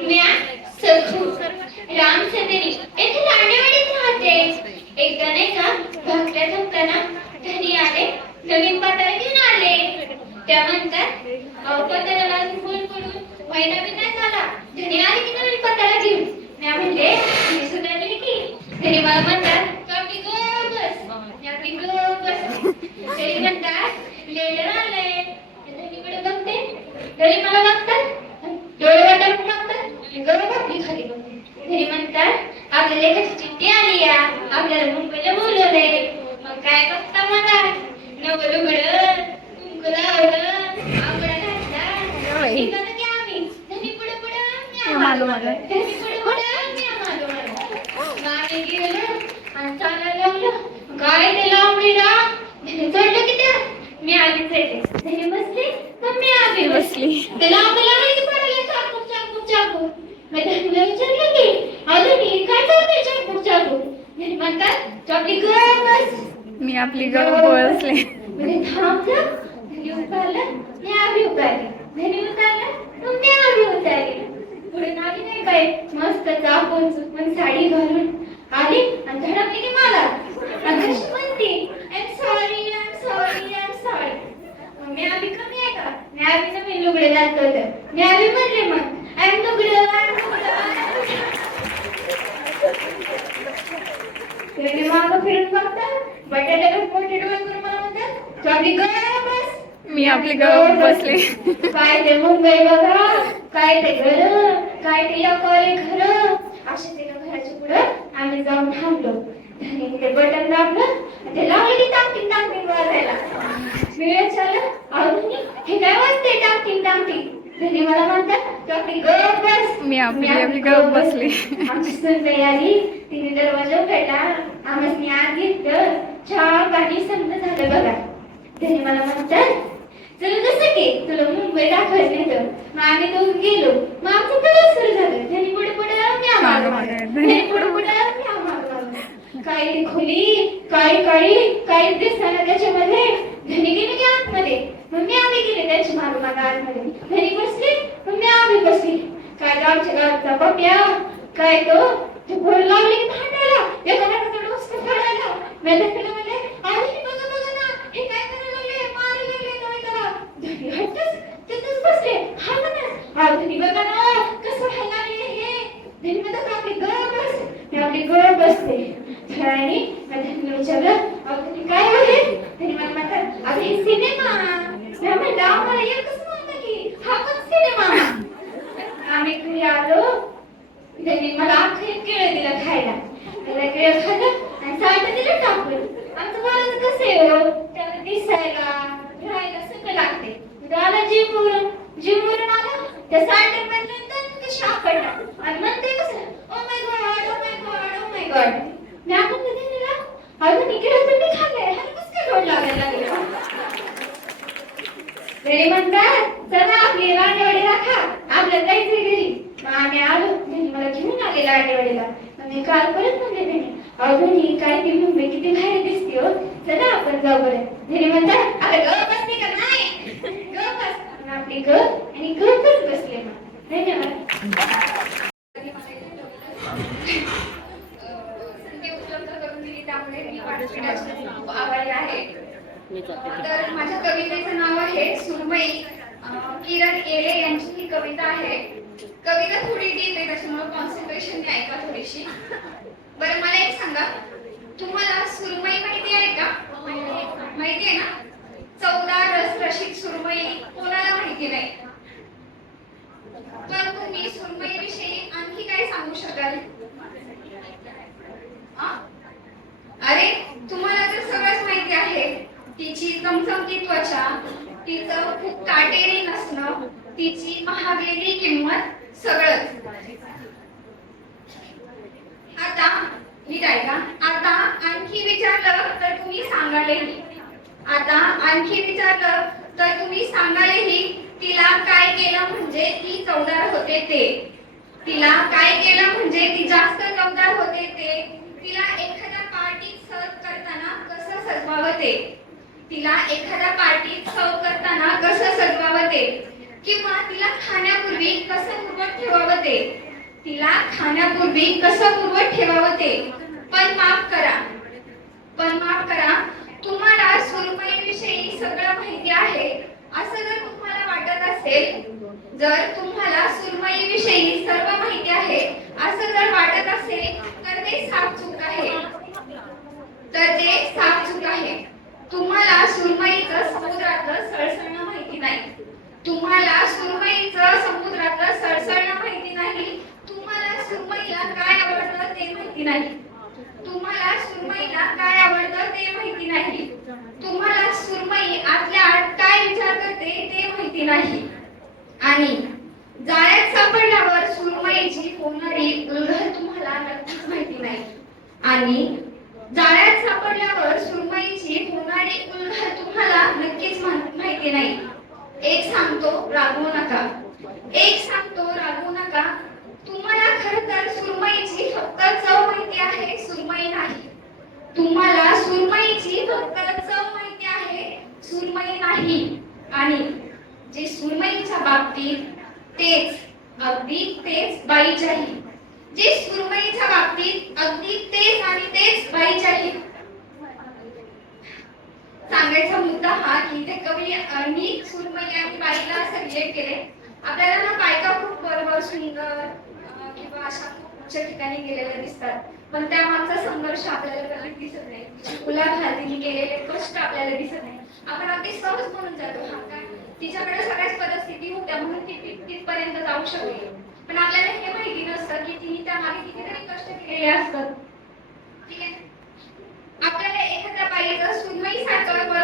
Yeah. बघते तरी म्हणतात आपल्या लेखाची चिठ्ठी आली या? आपल्याला मुंबईला बोलवलंय. मग काय बघता मला नवल उघडं कुंकू लावलं घातला की आम्ही. धनी पुढे पुढे धनी मागं गेलो आणि चालायला लागलो. काय ते लावणीला. धनी चढलं की त्या? मी चढले धनी बसली? मग मी आली बसली. ते माहिती पडले चाकू चाकू चाकू मी धनीला विचारलं की अजून काय चालतंय चाकू चाकू धनी म्हणतात चॉकली गं बस मी आपली गप बसले. म्हणजे थांबलं धनी उतरलं मी आधी उतरली. धनी उतरलं मग मी आधी उतरली. पुढे आली नाही काय मस्त चापून चुकून साडी घालून आली आणि धडकली की मला आणि कशी म्हणते I sorry I sorry I sorry मी आधी कमी आहे का मी आधी नवीन लुगडे घालत होते मी आधी म्हणले मग आय एम लुगडं आय एम त्याने मागं फिरून बघतात बटाट्याला मोठे डोळे करून मला म्हणतात "तू आपली गप बस मी आपली गप बसले काय ते मुंबई बघा काय ते घर काय ते यकोरे घर असे ते घराच्या पुढं आम्ही जाऊन थांबलो ते बटन दाबलं ते लावलं की टाकटीन वाजायला मी विचारलं अहो हे काय वाजते टाकटीन टाकटीन त्याने मला म्हणतात "तू आपली गप बस मी आपली आपली गप बसली आमची सुनबाई आली तिने दरवाजा उघडला. आम्हाला आत घेतलं. चहा पाणी समजा झालं बघा. त्याने मला म्हणतात चल कसं की तुला मुंबई दाखवायचं येतं मग आम्ही दोघं गेलो. मग आमचं परत सुरू झालं. त्याने पुढे पुढे मागं त्याने पुढे पुढे मागं काय ती खोली काळी काळी काही दिसताना त्याच्यामध्ये? धनी गेली की आतमध्ये. मग मी आम्ही गेले त्याच्या मागं मागं आतमध्ये. धनी बसली. मग मी आम्ही बसली. काय तो आमच्या गावचा पप्या? काय तो? ते बोल लावली की भांडायला एका नाकाचं डोसकं फाडायला मी त्याला म्हणले बघा बघा ना हे काय करायला लागले? मारायला लागले काय त्याला तिथंच बसले. हा हा बघा ना कसं व्हायला लागले हे. आपली गळ बस. मी आपली गळ बसते. खेळाने मी धनीला विचारलं अहो काय आहे? धनी मला म्हणतात अगं हे सिनेमा. मी म्हणलं आम्हाला एकच म्हणतं की हा पण सिनेमा. आम्ही घरी आलो. त्यांनी मला अख्खं केळं दिलं खायला. त्याला केळं खाल्लं आणि साठ दिलं टाकून. आमचं बाळाचं कसं आहे हो? त्याला दिसायला राहायला सगळं लागते. त्याला जीव वरून जीव वरून आला त्या साठ मधलं कशी आपडला आणि म्हणते कसं? ओ my God oh my God oh my God मी आपण कधी दिला अजून इकडे तुम्ही खाल्लंय हा कसं काय गोड लागायला लागलं? घरी म्हणतात चला आपली लांडवडी राखा. आपल्याला जायचंय घरी मग आम्ही आलो. त्यांनी मला घेऊन आले लांडवडीला मग मी काल परत म्हणले त्यांनी अजून ही काय ती मुंबई किती भारी दिसते हो. चला आपण जाऊ बरं. घरी म्हणतात अरे गप बसते का नाही? गप बस. आपली गप आणि गपच बसले मग. धन्यवाद. तर माझ्या कवितेचं नाव आहे सुरमई. किरण एले यांची ही कविता आहे. कविता थोडी डीप आहे त्याच्यामुळे कॉन्सन्ट्रेशन ऐका थोडीशी? बरं मला एक सांगा. तुम्हाला सुरमई माहिती आहे का? माहिती आहे ना? चौदा रस रसरशीत सुरमई कोणाला माहिती नाही? तर तुम्ही सुरमई विषयी आणखी काय सांगू शकाल? अरे तुम्हाला तर सगळंच माहिती आहे. तिची चमचमती त्वचा तिचं खूप काटेरी नसणं तिची महागलेली किंमत सगळंच आता नीट ऐका आता आणखी विचारलं तर तुम्ही सांगालेही. आता आणखी विचारलं तर तुम्ही सांगालेही तिला काय केलं म्हणजे ती चवदार होते ते. तिला काय केलं म्हणजे ती जास्त चवदार होते ते. तिला एखाद्या पार्टीत सर्व करताना कसं सजवावं ते. तिला एखाद्या पार्टीत सर्व करताना कसं सजवावं ते. किंवा तिला खाण्यापूर्वी कसं पूर्वक ठेवावं ते? तिला खाण्यापूर्वी कसं पूर्वक ठेवावं ते? पण माफ करा. पण माफ करा. तुम्हाला स्वरूपाईविषयी सगळं माहिती आहे. असं जर तुम्हाला वाटत असेल जर तुम्हाला सुरमईविषयी सर्व माहिती आहे असं जर वाटत असेल तुम्हाला सुरमईला काय आवडतं ते माहिती नाही. तुम्हाला सुरमई आतल्या आत काय विचार करते ते माहिती नाही. आणि जाळ्यात सापडल्यावर सुरमईची होणारी उलघर तुम्हाला नक्कीच माहिती नाही. आणि जाळ्यात सापडल्यावर सुरमईची होणारी उलघर तुम्हाला नक्कीच माहिती नाही. एक सांगतो रागवू नका. एक सांगतो रागवू नका. खरं तर सुरमईची फक्त चव माहिती आहे सुरमई नाही. तुम्हाला सुरमईची फक्त चव माहिती आहे सुरमई नाही. आणि जे सुरमईच्या बाबतीत तेच अगदी तेच बाईच्याही जे सुरमईच्या बाबतीत अगदी तेच आणि तेच बाईच्याही सांगायचा मुद्दा हा की ते कवी मी सुरमई आणि बाईला असं रिलेट केले आपल्याला ना बायका खूप बरोबर सुंदर किंवा अशा खूप उच्च ठिकाणी गेलेल्या दिसतात. पण त्यामागचा संघर्ष आपल्याला कधीच दिसत नाही. म्हणजे तिची मुलाखातीने केलेले कष्ट आपल्याला दिसत नाही. आपण अगदी सहज म्हणून जातो हा काय तिच्याकडे सगळ्याच परिस्थिती होत्या म्हणून ती तिथपर्यंत जाऊ शकते पण आपल्याला हे माहिती नसतं की तिने त्यामागे कितीतरी कष्ट केलेले असतात. ठीक आहे? आपल्याला एखाद्या बाईचं सुरमईसारखं बरोबरचं